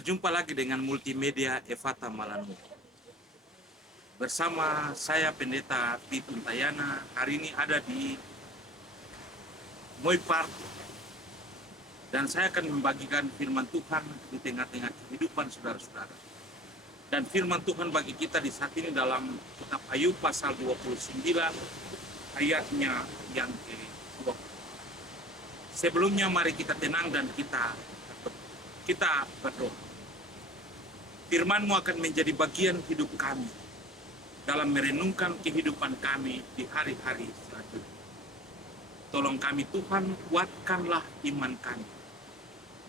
Berjumpa lagi dengan multimedia Evata Malanu. Bersama saya Pendeta Pitun Tayana, hari ini ada di Moi Park. Dan saya akan membagikan firman Tuhan di tengah-tengah kehidupan saudara-saudara. Dan firman Tuhan bagi kita di saat ini dalam kitab Ayub pasal 29 ayatnya yang ke-20. Sebelumnya mari kita tenang dan kita berdoa. Firman-Mu akan menjadi bagian hidup kami dalam merenungkan kehidupan kami di hari-hari selanjutnya. Tolong kami Tuhan, kuatkanlah iman kami.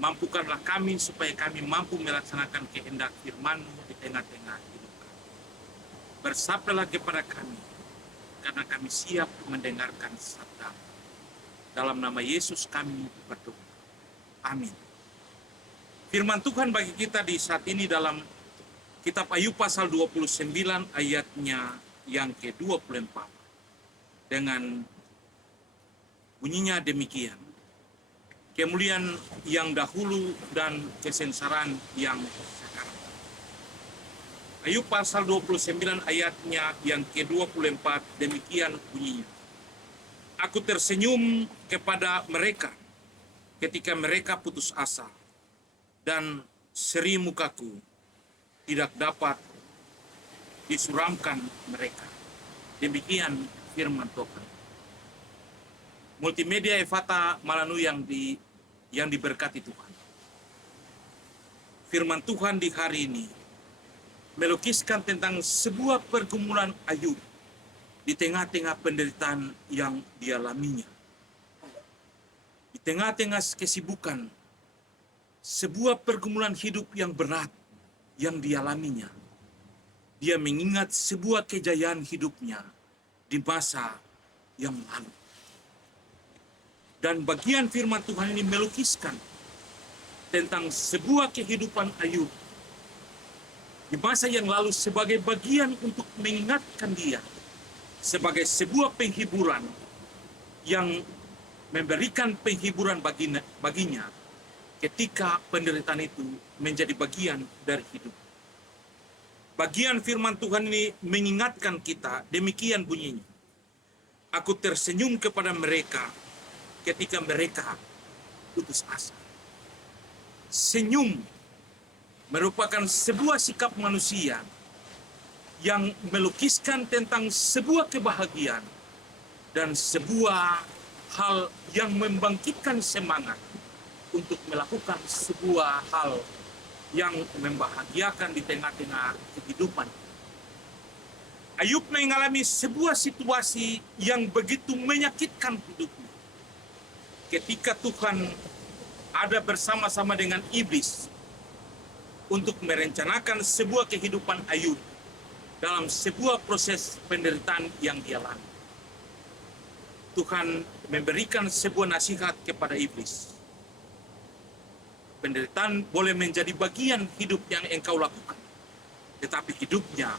Mampukanlah kami supaya kami mampu melaksanakan kehendak firman-Mu di tengah-tengah hidup kami. Bersabdalah kepada kami, karena kami siap mendengarkan sabda. Dalam nama Yesus kami berdoa. Amin. Firman Tuhan bagi kita di saat ini dalam kitab Ayub pasal 29 ayatnya yang ke-24. Dengan bunyinya demikian. Kemuliaan yang dahulu dan kesengsaraan yang sekarang. Ayub pasal 29 ayatnya yang ke-24 demikian bunyinya. Aku tersenyum kepada mereka ketika mereka putus asa, dan seri mukaku tidak dapat disuramkan mereka. Demikian firman Tuhan. Multimedia Evata Malanu yang diberkati Tuhan. Firman Tuhan di hari ini melukiskan tentang sebuah pergumulan Ayub di tengah-tengah penderitaan yang dialaminya. Di tengah-tengah kesibukan, sebuah pergumulan hidup yang berat yang dialaminya. Dia mengingat sebuah kejayaan hidupnya di masa yang lalu. Dan bagian firman Tuhan ini melukiskan tentang sebuah kehidupan Ayub di masa yang lalu sebagai bagian untuk mengingatkan dia sebagai sebuah penghiburan yang memberikan penghiburan baginya ketika penderitaan itu menjadi bagian dari hidup. Bagian firman Tuhan ini mengingatkan kita, demikian bunyinya. Aku tersenyum kepada mereka ketika mereka putus asa. Senyum merupakan sebuah sikap manusia yang melukiskan tentang sebuah kebahagiaan dan sebuah hal yang membangkitkan semangat untuk melakukan sebuah hal yang membahagiakan di tengah-tengah kehidupan. Ayub mengalami sebuah situasi yang begitu menyakitkan hidupnya. Ketika Tuhan ada bersama-sama dengan iblis untuk merencanakan sebuah kehidupan Ayub dalam sebuah proses penderitaan yang dialami. Tuhan memberikan sebuah nasihat kepada iblis. Penderitaan boleh menjadi bagian hidup yang engkau lakukan, tetapi hidupnya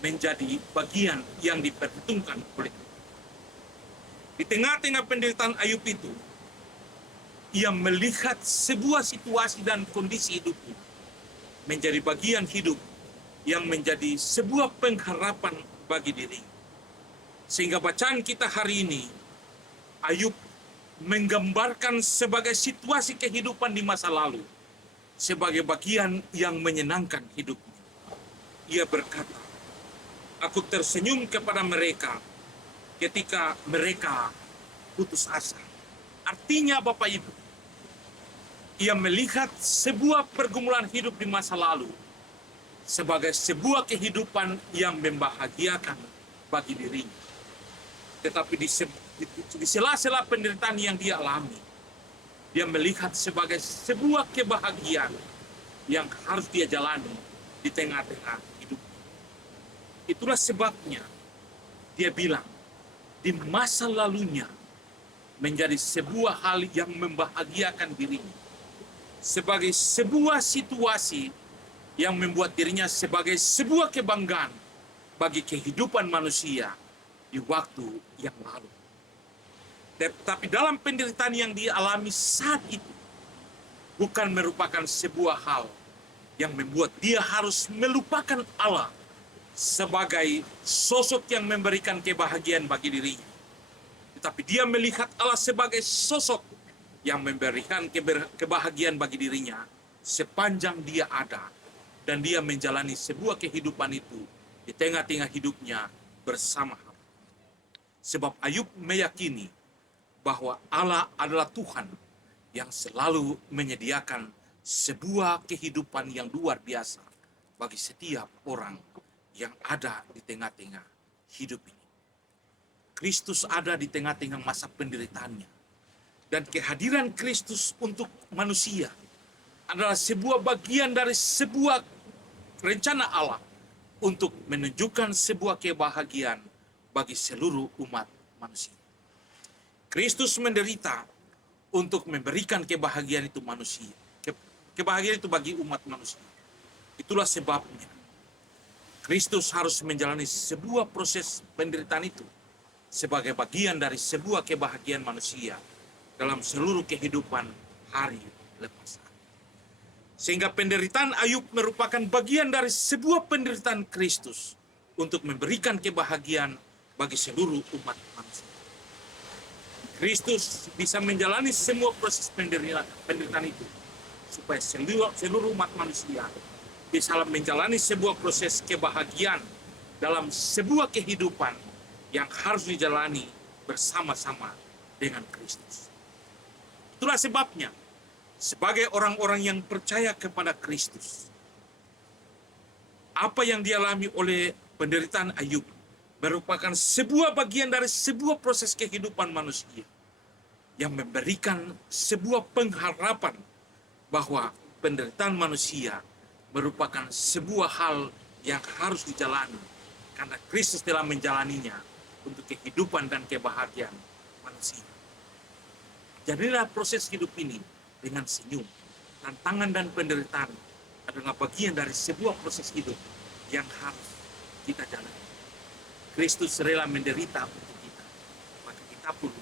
menjadi bagian yang diperhitungkan oleh Tuhan. Di tengah-tengah penderitaan Ayub itu, ia melihat sebuah situasi dan kondisi hidupnya menjadi bagian hidup yang menjadi sebuah pengharapan bagi diri. Sehingga bacaan kita hari ini, Ayub menggambarkan sebagai situasi kehidupan di masa lalu sebagai bagian yang menyenangkan hidupnya. Ia berkata, aku tersenyum kepada mereka ketika mereka putus asa. Artinya Bapak Ibu, ia melihat sebuah pergumulan hidup di masa lalu sebagai sebuah kehidupan yang membahagiakan bagi dirinya. Tetapi di sela-sela penderitaan yang dia alami, dia melihat sebagai sebuah kebahagiaan yang harus dia jalani di tengah-tengah hidupnya. Itulah sebabnya dia bilang, di masa lalunya menjadi sebuah hal yang membahagiakan dirinya. Sebagai sebuah situasi yang membuat dirinya sebagai sebuah kebanggaan bagi kehidupan manusia di waktu yang lalu. Tetapi dalam penderitaan yang dialami saat itu bukan merupakan sebuah hal yang membuat dia harus melupakan Allah sebagai sosok yang memberikan kebahagiaan bagi dirinya. Tetapi dia melihat Allah sebagai sosok yang memberikan kebahagiaan bagi dirinya sepanjang dia ada. Dan dia menjalani sebuah kehidupan itu di tengah-tengah hidupnya bersama Allah. Sebab Ayub meyakini bahwa Allah adalah Tuhan yang selalu menyediakan sebuah kehidupan yang luar biasa bagi setiap orang yang ada di tengah-tengah hidup ini. Kristus ada di tengah-tengah masa penderitaannya. Dan kehadiran Kristus untuk manusia adalah sebuah bagian dari sebuah rencana Allah untuk menunjukkan sebuah kebahagiaan bagi seluruh umat manusia. Kristus menderita untuk memberikan kebahagiaan itu manusia. Kebahagiaan itu bagi umat manusia. Itulah sebabnya Kristus harus menjalani sebuah proses penderitaan itu sebagai bagian dari sebuah kebahagiaan manusia dalam seluruh kehidupan hari lepas hari. Sehingga penderitaan Ayub merupakan bagian dari sebuah penderitaan Kristus untuk memberikan kebahagiaan bagi seluruh umat manusia. Kristus bisa menjalani semua proses penderitaan itu supaya seluruh umat manusia bisa menjalani sebuah proses kebahagiaan dalam sebuah kehidupan yang harus dijalani bersama-sama dengan Kristus. Itulah sebabnya sebagai orang-orang yang percaya kepada Kristus, apa yang dialami oleh penderitaan Ayub merupakan sebuah bagian dari sebuah proses kehidupan manusia yang memberikan sebuah pengharapan bahwa penderitaan manusia merupakan sebuah hal yang harus dijalani karena Kristus telah menjalaninya untuk kehidupan dan kebahagiaan manusia. Jadilah proses hidup ini dengan senyum. Tantangan dan penderitaan adalah bagian dari sebuah proses hidup yang harus kita jalani. Kristus rela menderita untuk kita, maka kita pun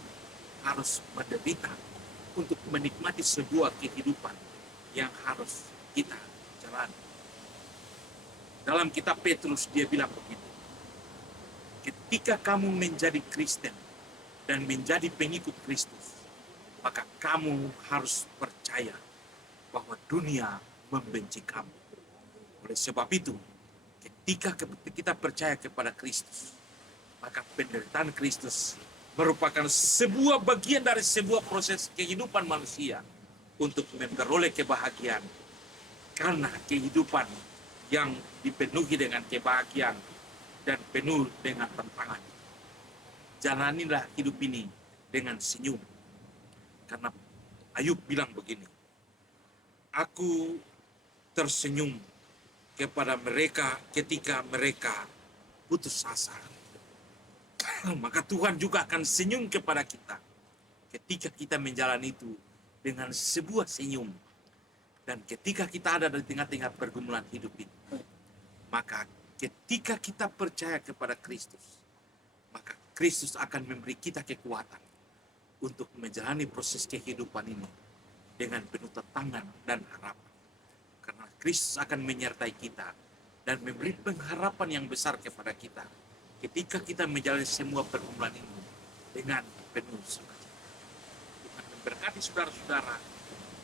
harus menderita untuk menikmati sebuah kehidupan yang harus kita jalani. Dalam kitab Petrus dia bilang begitu, ketika kamu menjadi Kristen dan menjadi pengikut Kristus, maka kamu harus percaya bahwa dunia membenci kamu. Oleh sebab itu, ketika kita percaya kepada Kristus, maka penderitaan Kristus merupakan sebuah bagian dari sebuah proses kehidupan manusia untuk memperoleh kebahagiaan. Karena kehidupan yang dipenuhi dengan kebahagiaan dan penuh dengan tantangan. Jalanilah hidup ini dengan senyum. Karena Ayub bilang begini, aku tersenyum kepada mereka ketika mereka putus asa. Maka Tuhan juga akan senyum kepada kita ketika kita menjalani itu dengan sebuah senyum. Dan ketika kita ada di tengah-tengah pergumulan hidup itu, maka ketika kita percaya kepada Kristus, maka Kristus akan memberi kita kekuatan untuk menjalani proses kehidupan ini dengan penuh tantangan dan harapan. Karena Kristus akan menyertai kita dan memberi pengharapan yang besar kepada kita ketika kita menjalani semua pergumulan ini dengan penuh sukacita. Tuhan memberkati saudara-saudara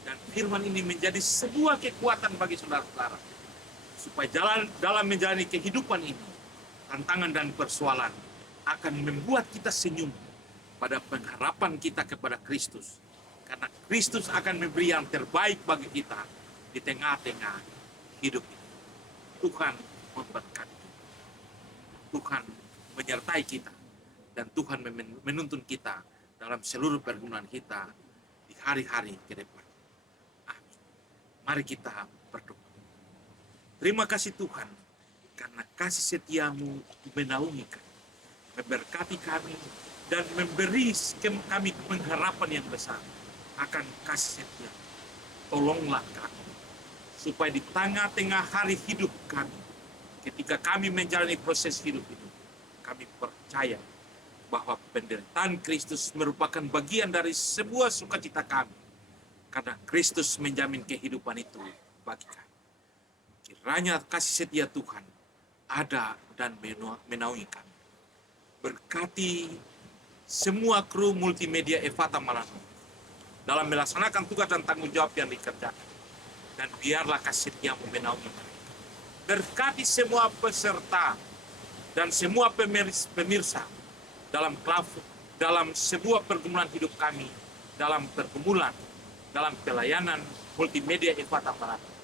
dan firman ini menjadi sebuah kekuatan bagi saudara-saudara supaya dalam menjalani kehidupan ini, tantangan dan persoalan akan membuat kita senyum pada pengharapan kita kepada Kristus. Karena Kristus akan memberi yang terbaik bagi kita di tengah-tengah hidup ini. Tuhan memberkati kita. Tuhan menyertai kita. Dan Tuhan menuntun kita dalam seluruh pergumulan kita di hari-hari ke depan. Amin. Mari kita berdoa. Terima kasih Tuhan, karena kasih setiamu menaungi kami, memberkati kami, dan memberi kami pengharapan yang besar akan kasih setia. Tolonglah kami, supaya di tengah-tengah hari hidup kami, ketika kami menjalani proses hidup itu, kami percaya bahwa penderitaan Kristus merupakan bagian dari sebuah sukacita kami, karena Kristus menjamin kehidupan itu bagi kami. Kiranya kasih setia Tuhan ada dan menaungi kami. Berkati semua kru multimedia Efata Malano dalam melaksanakan tugas dan tanggung jawab yang dikerjakan. Dan biarlah kasih setiamu menaungi mereka. Berkati semua peserta dan semua pemirsa dalam sebuah pergumulan hidup kami, dalam pergumulan, dalam pelayanan multimedia Efata Malano.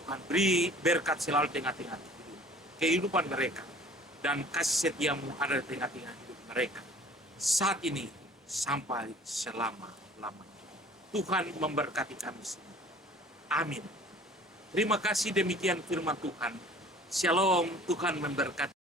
Tuhan beri berkat selalu tengah-tengah kehidupan mereka, dan kasih setiamu ada di tengah-tengah hidup mereka saat ini sampai selama-lamanya. Tuhan memberkati kami semua. Amin. Terima kasih, demikian firman Tuhan. Shalom, Tuhan memberkati.